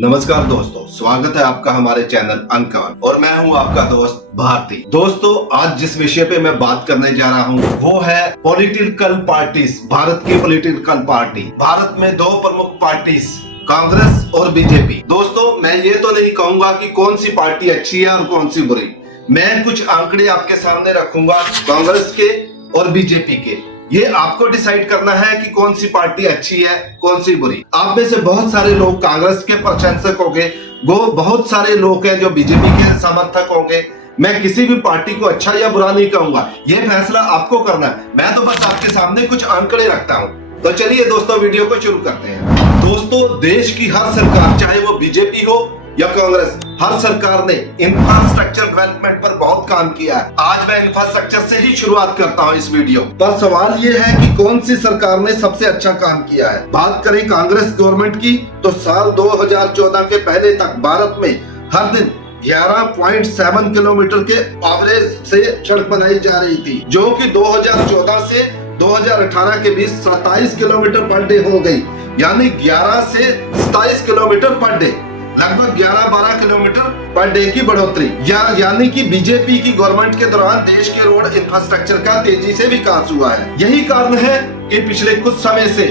नमस्कार दोस्तों, स्वागत है आपका हमारे चैनल अनकवर और मैं हूं आपका दोस्त भारती। दोस्तों, आज जिस विषय पे मैं बात करने जा रहा हूं वो है पॉलिटिकल पार्टीज। भारत की पॉलिटिकल पार्टी। भारत में दो प्रमुख पार्टीज, कांग्रेस और बीजेपी। दोस्तों, मैं ये तो नहीं कहूंगा कि कौन सी पार्टी अच्छी है और कौन सी बुरी। मैं कुछ आंकड़े आपके सामने रखूंगा कांग्रेस के और बीजेपी के। ये आपको डिसाइड करना है कि कौन सी पार्टी अच्छी है, कौन सी बुरी। आप में से बहुत सारे लोग कांग्रेस के प्रशंसक होंगे, बहुत सारे लोग हैं जो बीजेपी के समर्थक होंगे। मैं किसी भी पार्टी को अच्छा या बुरा नहीं कहूंगा, ये फैसला आपको करना है। मैं तो बस आपके सामने कुछ आंकड़े रखता हूँ। तो चलिए दोस्तों, वीडियो को शुरू करते हैं। दोस्तों, देश की हर सरकार, चाहे वो बीजेपी हो या कांग्रेस, हर सरकार ने इंफ्रास्ट्रक्चर डेवलपमेंट पर बहुत काम किया है। आज मैं इंफ्रास्ट्रक्चर से ही शुरुआत करता हूं इस वीडियो पर। सवाल ये है कि कौन सी सरकार ने सबसे अच्छा काम किया है। बात करें कांग्रेस गवर्नमेंट की, तो साल 2014 के पहले तक भारत में हर दिन 11.7 किलोमीटर के एवरेज से सड़क बनाई जा रही थी, जो कि 2014 से 2018 के बीच 27 किलोमीटर पर डे हो गई। यानी 11 से 27 किलोमीटर पर डे, लगभग 11-12 किलोमीटर पर डे की बढ़ोतरी। यानी कि बीजेपी की गवर्नमेंट के दौरान देश के रोड इंफ्रास्ट्रक्चर का तेजी से विकास हुआ है। यही कारण है कि पिछले कुछ समय से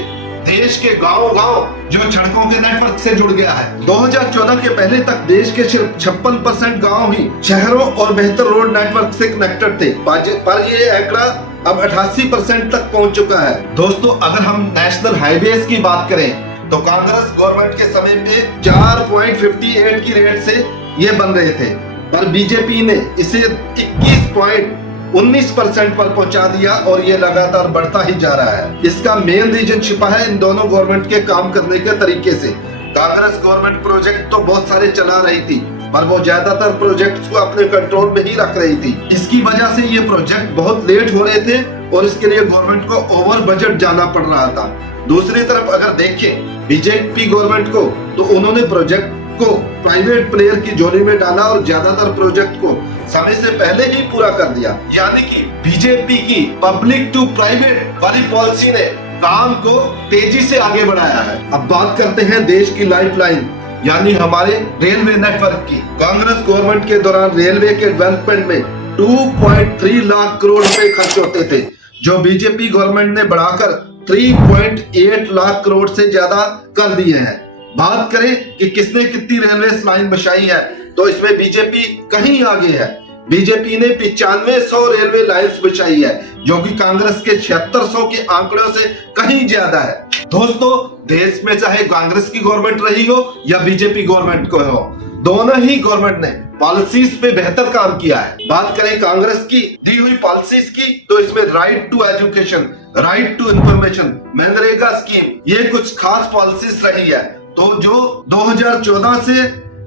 देश के गांव-गांव जो सड़कों के नेटवर्क से जुड़ गया है। 2014 के पहले तक देश के सिर्फ 56% गांव ही शहरों और बेहतर रोड नेटवर्क से कनेक्टेड थे, पर ये आंकड़ा अब 88% तक पहुंच चुका है। दोस्तों, अगर हम नेशनल हाईवेज की बात करें तो कांग्रेस गवर्नमेंट के समय में 4.58 की रेट से ये बन रहे थे, पर बीजेपी ने इसे 21.19% पर पहुंचा दिया और ये लगातार बढ़ता ही जा रहा है। इसका मेन रीजन छिपा है इन दोनों गवर्नमेंट के काम करने के तरीके से। कांग्रेस गवर्नमेंट प्रोजेक्ट तो बहुत सारे चला रही थी, पर वो ज्यादातर प्रोजेक्ट्स को अपने कंट्रोल में ही रख रही थी। इसकी वजह से ये प्रोजेक्ट बहुत लेट हो रहे थे और इसके लिए गवर्नमेंट को ओवर बजट जाना पड़ रहा था। दूसरी तरफ अगर देखें बीजेपी गवर्नमेंट को, तो उन्होंने प्रोजेक्ट को प्राइवेट प्लेयर की झोली में डाला और ज्यादातर प्रोजेक्ट को समय से पहले ही पूरा कर दिया। यानी कि बीजेपी की पब्लिक टू प्राइवेट वाली पॉलिसी ने काम को तेजी से आगे बढ़ाया है। अब बात करते हैं देश की लाइफलाइन यानी हमारे रेलवे नेटवर्क की। कांग्रेस गवर्नमेंट के दौरान रेलवे के डेवलपमेंट में 2.3 लाख करोड़ रुपए खर्च होते थे, जो बीजेपी गवर्नमेंट ने बढ़ाकर 3.8 लाख करोड़ से ज्यादा कर दिए हैं। बात करें कि किसने कितनी रेलवे लाइन बछाई है, तो इसमें बीजेपी कहीं आगे है। बीजेपी ने 9500 रेलवे लाइन्स बिछाई है, जो कि कांग्रेस के 7600 के आंकड़ों से कहीं ज्यादा है। दोस्तों, देश में चाहे कांग्रेस की गवर्नमेंट रही हो या बीजेपी गवर्नमेंट को हो, दोनों ही गवर्नमेंट ने पॉलिसीज पे बेहतर काम किया है। बात करें कांग्रेस की दी हुई पॉलिसीज की, तो इसमें right to education, right to information, MNREGA scheme, ये कुछ खास पॉलिसीज रही है। तो जो 2014 से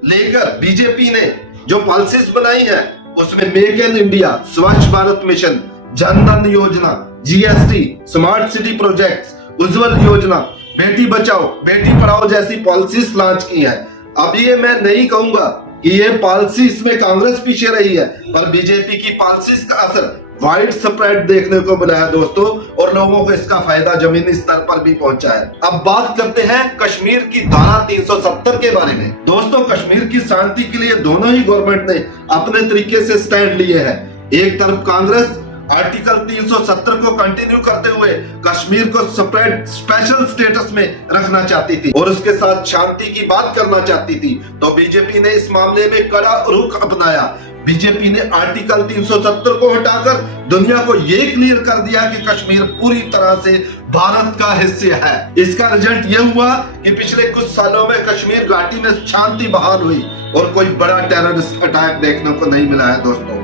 लेकर बीजेपी ने जो पॉलिसीज बनाई है, उसमें मेक इन इंडिया, स्वच्छ भारत मिशन, जन धन योजना, जीएसटी, स्मार्ट सिटी प्रोजेक्ट्स, उज्जवल योजना, बेटी बचाओ बेटी पढ़ाओ जैसी पॉलिसीज लॉन्च की है। अब ये मैं नहीं कहूंगा कि ये पॉलिसी इसमें कांग्रेस पीछे रही है, पर बीजेपी की पॉलिसीज का असर वाइड स्प्रेड देखने को मिला है दोस्तों, और लोगों को इसका फायदा जमीनी स्तर पर भी पहुंचा है। अब बात करते हैं कश्मीर की धारा 370 के बारे में। दोस्तों, कश्मीर की शांति के लिए दोनों ही गवर्नमेंट ने अपने तरीके से स्टैंड लिए हैं। एक तरफ कांग्रेस आर्टिकल 370 को कंटिन्यू करते हुए कश्मीर को स्पेशल स्टेटस में रखना चाहती थी और उसके साथ शांति की बात करना चाहती थी, तो बीजेपी ने इस मामले में कड़ा रुख अपनाया। बीजेपी ने आर्टिकल 370 को हटाकर दुनिया को ये क्लियर कर दिया कि कश्मीर पूरी तरह से भारत का हिस्सा है। इसका रिजल्ट ये हुआ कि पिछले कुछ सालों में कश्मीर घाटी में शांति बहाल हुई और कोई बड़ा टेररिस्ट अटैक देखने को नहीं मिला है।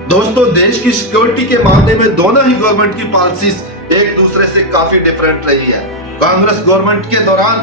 दोस्तों, देश की सिक्योरिटी के मामले में दोनों ही गवर्नमेंट की पॉलिसीज एक दूसरे से काफी डिफरेंट रही है। कांग्रेस गवर्नमेंट के दौरान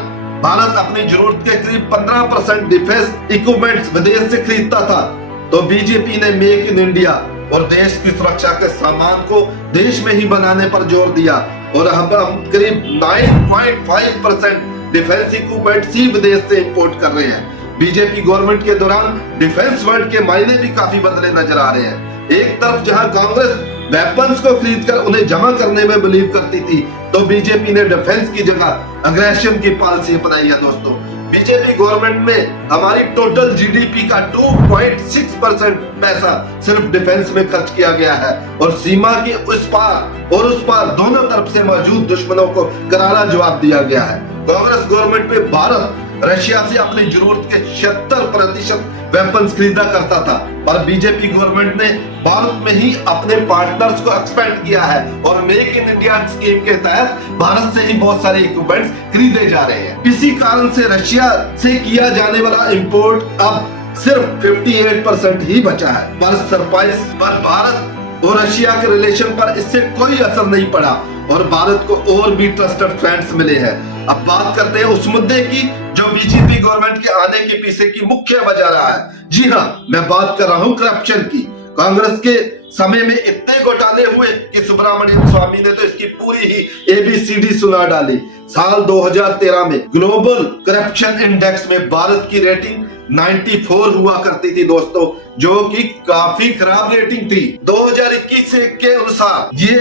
भारत अपनी जरूरत के करीब 15% डिफेंस इक्विपमेंट्स विदेश से खरीदता था, तो बीजेपी ने मेक इन इंडिया और देश की सुरक्षा के सामान को देश में ही बनाने पर जोर दिया और अब हम करीब 9.5% डिफेंस इक्विपमेंट्स ही विदेश से इंपोर्ट कर रहे हैं। बीजेपी गवर्नमेंट के दौरान डिफेंस वर्ड के मायने भी काफी बदले नजर आ रहे हैं। एक तरफ जहां कांग्रेस वेपन्स को खरीदकर उन्हें जमा करने में बिलीव करती थी, तो बीजेपी ने डिफेंस की जगह अग्रेशन की पॉलिसी अपनाई है। दोस्तों, बीजेपी गवर्नमेंट में हमारी टोटल जीडीपी का 2.6% पैसा सिर्फ डिफेंस में खर्च किया गया है और सीमा की उस पार और उस पार दोनों तरफ से मौजूद दुश्मनों को करारा जवाब दिया गया है। कांग्रेस गवर्नमेंट में भारत रशिया से अपनी जरूरत के 76% वेपन्स खरीदा करता था, पर बीजेपी गवर्नमेंट ने भारत में ही अपने पार्टनर्स को एक्सपेंड किया है और मेक इन इंडिया स्कीम के तहत भारत से ही बहुत सारे इक्विपमेंट्स खरीदे जा रहे हैं। इसी कारण से रशिया से किया जाने वाला इंपोर्ट अब सिर्फ 58% ही बचा है। पर भारत और रशिया के रिलेशन पर इससे कोई असर नहीं पड़ा और भारत को और भी ट्रस्टेड फ्रेंड्स मिले हैं। अब बात करते हैं उस मुद्दे की जो बीजेपी गवर्नमेंट के आने के पीछे की मुख्य वजह रहा है। जी हाँ, मैं बात कर रहा हूँ करप्शन की। कांग्रेस के समय में इतने घोटाले हुए कि सुब्रमण्यम स्वामी ने तो इसकी पूरी ही ABCD सुना डाली। साल 2013 में ग्लोबल करप्शन इंडेक्स में भारत की रेटिंग 94 हुआ करती थी दोस्तों, जो कि काफी खराब रेटिंग थी। 2021 के अनुसार ये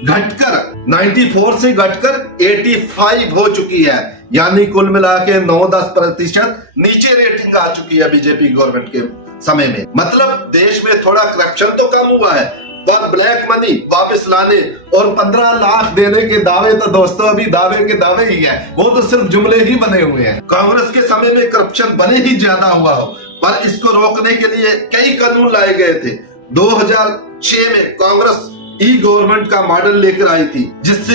घटकर 94 से घटकर 85 हो चुकी है, यानी कुल मिला के 9-10% नीचे रेटिंग आ चुकी है बीजेपी गवर्नमेंट के समय में। मतलब देश में थोड़ा करप्शन तो कम हुआ है, पर ब्लैक मनी वापस लाने और 15 लाख देने के दावे तो दोस्तों अभी दावे के दावे ही है, वो तो सिर्फ जुमले ही बने हुए हैं। कांग्रेस के समय में करप्शन भले ही ज्यादा हुआ हो, पर इसको रोकने के लिए कई कानून लाए गए थे। 2006 में कांग्रेस ई गवर्नमेंट का मॉडल लेकर आई थी, जिससे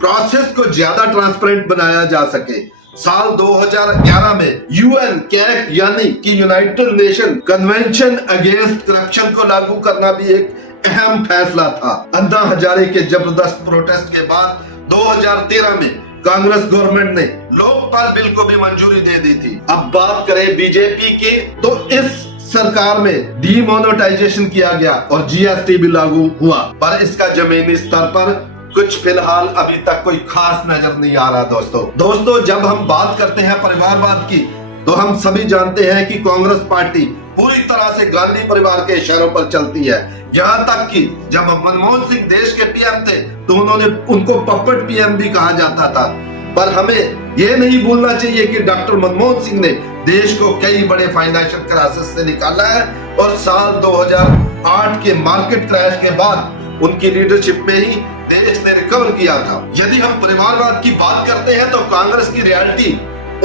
प्रोसेस को ज्यादा ट्रांसपेरेंट बनाया जा सके। साल 2011 में UN कैट यानी कि United nation convention against corruption को लागू करना भी एक अहम फैसला था। अन्ना हजारे के जबरदस्त प्रोटेस्ट के बाद 2013 में कांग्रेस गवर्नमेंट ने लोकपाल बिल को भी मंजूरी दे दी थी। अब बात करें बीजेपी की, तो इस सरकार में डीमोनेटाइजेशन किया गया और GST भी लागू हुआ, पर इसका जमीनी स्तर पर कुछ फिलहाल अभी तक कोई खास नजर नहीं आ रहा। दोस्तों जब हम बात करते हैं परिवारवाद की, तो हम सभी जानते हैं कि कांग्रेस पार्टी पूरी तरह से गांधी परिवार के इशारों पर चलती है। यहाँ तक कि जब मनमोहन सिंह देश के PM थे तो उनको पपेट PM भी कहा जाता था। पर हमें ये नहीं भूलना चाहिए कि डॉक्टर मनमोहन सिंह ने देश को कई बड़े फाइनेंशियल क्राइसिस से निकाला है और साल 2008 के मार्केट क्रैश के बाद उनकी लीडरशिप में ही देश ने रिकवर किया था। यदि हम परिवारवाद की बात करते हैं तो कांग्रेस की रियलिटी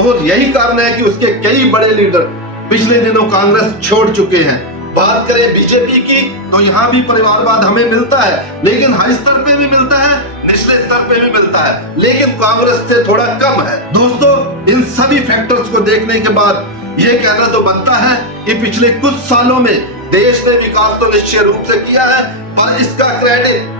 और यही कारण है कि उसके कई बड़े लीडर पिछले दिनों कांग्रेस छोड़ चुके हैं। बात करें बीजेपी की, तो यहाँ भी परिवारवाद हमें मिलता है, लेकिन हाई स्तर पे भी मिलता है, निचले स्तर पे भी मिलता है, लेकिन कांग्रेस से थोड़ा कम है। दोस्तों इन सभी फैक्टर्स को देखने के बाद ये कहना तो बनता है कि पिछले कुछ सालों में देश ने विकास तो निश्चय रूप से किया है, पर इसका क्रेडिट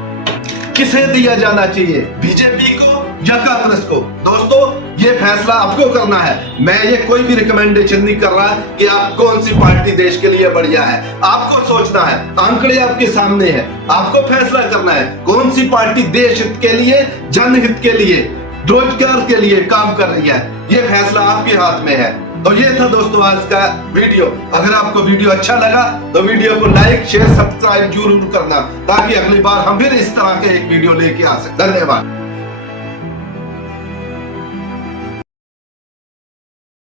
किसे दिया जाना चाहिए, बीजेपी को या कांग्रेस को? दोस्तों ये फैसला आपको करना है। मैं ये कोई भी रिकमेंडेशन नहीं कर रहा कि आप कौन सी पार्टी देश के लिए बढ़िया है। आपको सोचना है, आंकड़े आपके सामने हैं, आपको फैसला करना है कौन सी पार्टी देश हित के लिए, जनहित के लिए, रोजगार के लिए काम कर रही है। ये फैसला आपके हाथ में है। तो ये था दोस्तों आज का वीडियो। अगर आपको वीडियो अच्छा लगा तो वीडियो को लाइक, शेयर, सब्सक्राइब जरूर करना, ताकि अगली बार हम फिर इस तरह के एक वीडियो लेके आ सकें। धन्यवाद।